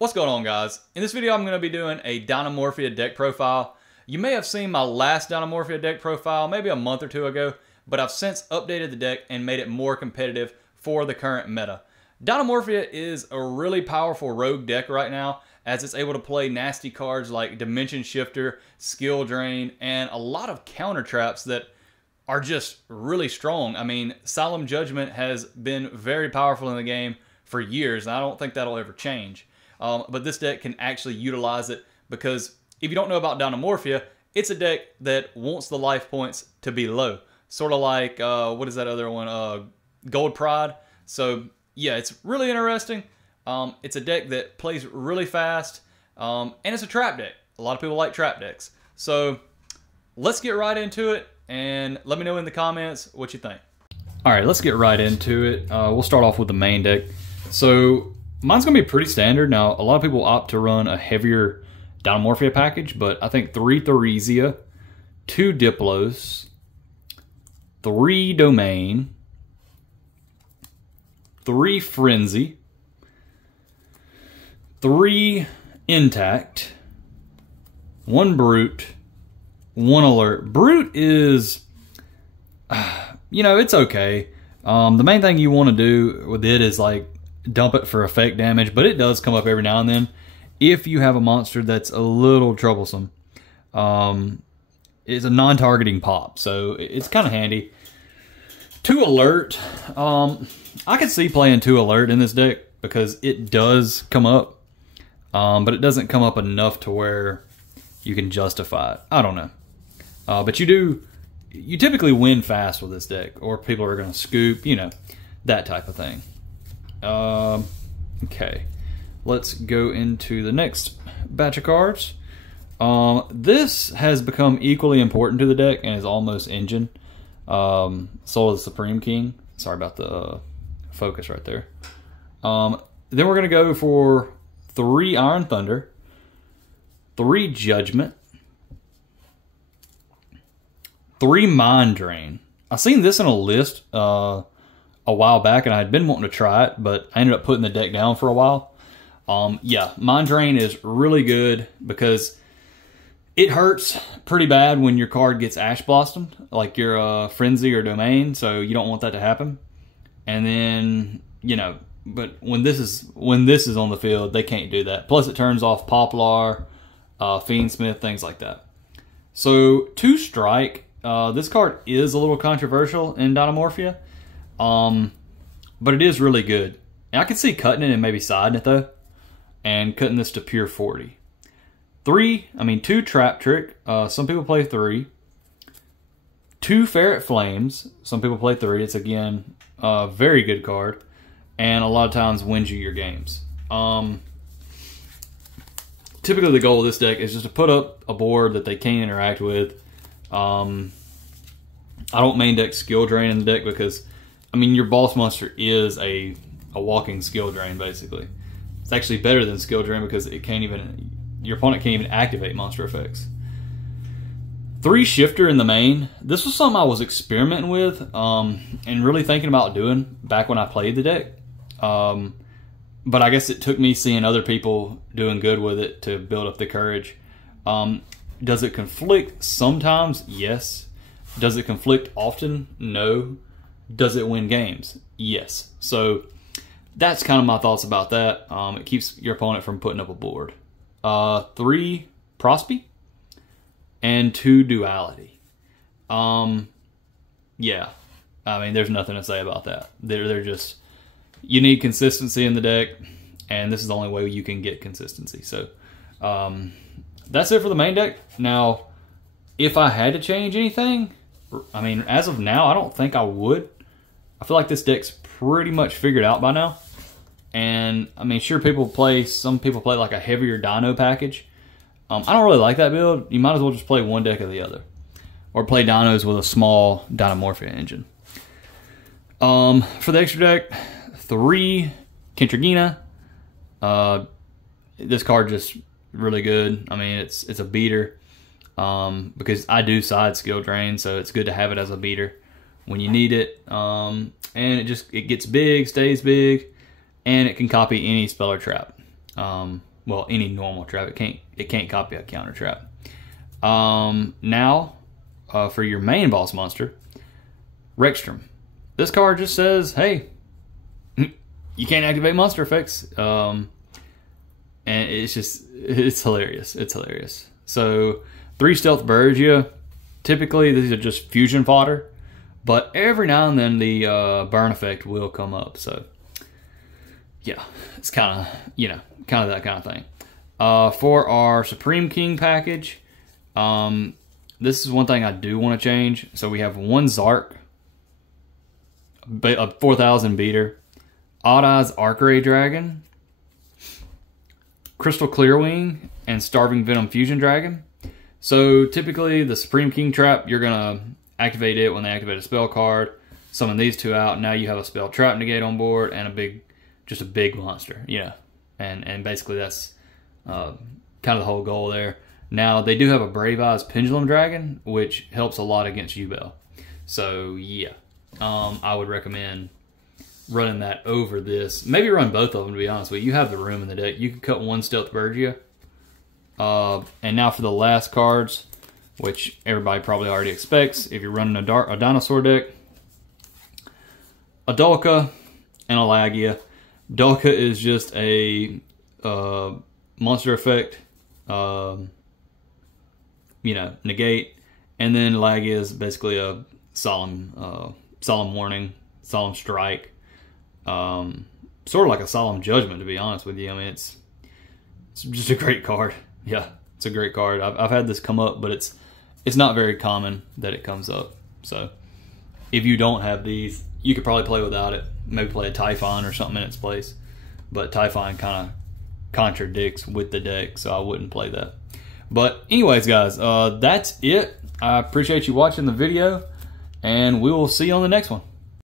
What's going on, guys? In this video I'm going to be doing a Dinomorphia deck profile. You may have seen my last Dinomorphia deck profile maybe a month or two ago, but I've since updated the deck and made it more competitive for the current meta. Dinomorphia is a really powerful rogue deck right now, as it's able to play nasty cards like Dimension Shifter, Skill Drain, and a lot of counter traps that are just really strong. I mean, Solemn Judgment has been very powerful in the game for years, and I don't think that'll ever change. But this deck can actually utilize it because if you don't know about Dinomorphia, it's a deck that wants the life points to be low. Sort of like, what is that other one? Gold Pride. So yeah, it's really interesting. It's a deck that plays really fast, and it's a trap deck. A lot of people like trap decks. So let's get right into it, and let me know in the comments what you think. All right, let's get right into it. We'll start off with the main deck. So mine's going to be pretty standard. Now, a lot of people opt to run a heavier Dinomorphia package, but I think 3 Theresia, 2 Diplos, 3 Domain, 3 Frenzy, 3 Intact, 1 Brute, 1 Alert. Brute is, you know, it's okay. The main thing you want to do with it is like dump it for effect damage, but it does come up every now and then if you have a monster that's a little troublesome. It's a non-targeting pop, so it's kind of handy. 2 Alert. I could see playing 2 Alert in this deck because it does come up, but it doesn't come up enough to where you can justify it. I don't know. But you typically win fast with this deck, or people are going to scoop, you know, that type of thing. Okay, let's go into the next batch of cards. This has become equally important to the deck and is almost engine. Soul of the Supreme King. Sorry about the focus right there. Then we're going to go for 3 Iron Thunder, 3 Judgment, 3 Mind Drain. I seen this in a list a while back, and I had been wanting to try it, but I ended up putting the deck down for a while. Yeah, Mind Drain is really good because it hurts pretty bad when your card gets Ash Blossomed, like your Frenzy or Domain, so you don't want that to happen. And then, you know, but when this is on the field, they can't do that. Plus, it turns off Poplar, Fiendsmith, things like that. So 2 Strike. This card is a little controversial in Dinomorphia. But it is really good. And I could see cutting it and maybe siding it though, and cutting this to pure 40. 2 Trap Trick. Some people play 3. 2 Ferret Flames. Some people play 3. It's again a very good card, and a lot of times wins you your games. Typically the goal of this deck is just to put up a board that they can't interact with. I don't main deck Skill Drain in the deck because, I mean, your boss monster is a walking skill drain, basically. It's actually better than skill drain because it can't even, your opponent can't even activate monster effects. 3 Shifter in the main. This was something I was experimenting with and really thinking about doing back when I played the deck. But I guess it took me seeing other people doing good with it to build up the courage. Does it conflict sometimes? Yes. Does it conflict often? No. Does it win games? Yes. So that's kind of my thoughts about that. It keeps your opponent from putting up a board. 3 Prospe and 2 Duality. Yeah. I mean, there's nothing to say about that. They're just, you need consistency in the deck, and this is the only way you can get consistency. So that's it for the main deck. Now, if I had to change anything, I mean, as of now, I don't think I would. I feel like this deck's pretty much figured out by now. And, I mean, sure, some people play like a heavier Dino package. I don't really like that build. You might as well just play one deck or the other. Or play Dinos with a small Dinomorphia engine. For the extra deck, 3 Kentragina. This card just really good. I mean, it's a beater. Because I do side skill drain, so it's good to have it as a beater when you need it. And it gets big, stays big, and it can copy any spell or trap. Well, any normal trap. It can't copy a counter trap. Now, for your main boss monster, Rexstrom. This card just says, hey, you can't activate monster effects. And it's hilarious. It's hilarious. So 3 Stealth Bergia. Typically, these are just fusion fodder. But every now and then the burn effect will come up. So yeah, it's kind of, you know, kind of that kind of thing. For our Supreme King package, this is one thing I do want to change. So we have 1 Zark, a 4000 beater, Odd Eyes Archery Dragon, Crystal Clearwing, and Starving Venom Fusion Dragon. So typically the Supreme King trap, you're gonna activate it when they activate a spell card, summon these 2 out. Now you have a spell trap negate on board and just a big monster, you know. And basically that's kind of the whole goal there. Now they do have a Brave Eyes Pendulum Dragon, which helps a lot against U-Bell. So yeah, I would recommend running that over this. Maybe run both of them, to be honest with you. You have the room in the deck. You can cut 1 Stealth Bergia. And now for the last cards, which everybody probably already expects. If you're running a dinosaur deck, a Dulka and a Lagia. Dulka is just a monster effect, you know, negate, and then Lagia is basically a solemn warning, solemn strike, sort of like a solemn judgment, to be honest with you. I mean, it's just a great card. Yeah, it's a great card. I've had this come up, but it's not very common that it comes up. So if you don't have these, you could probably play without it. Maybe play a Typhon or something in its place. But Typhon kind of contradicts with the deck, so I wouldn't play that. But anyways, guys, that's it. I appreciate you watching the video, and we will see you on the next one.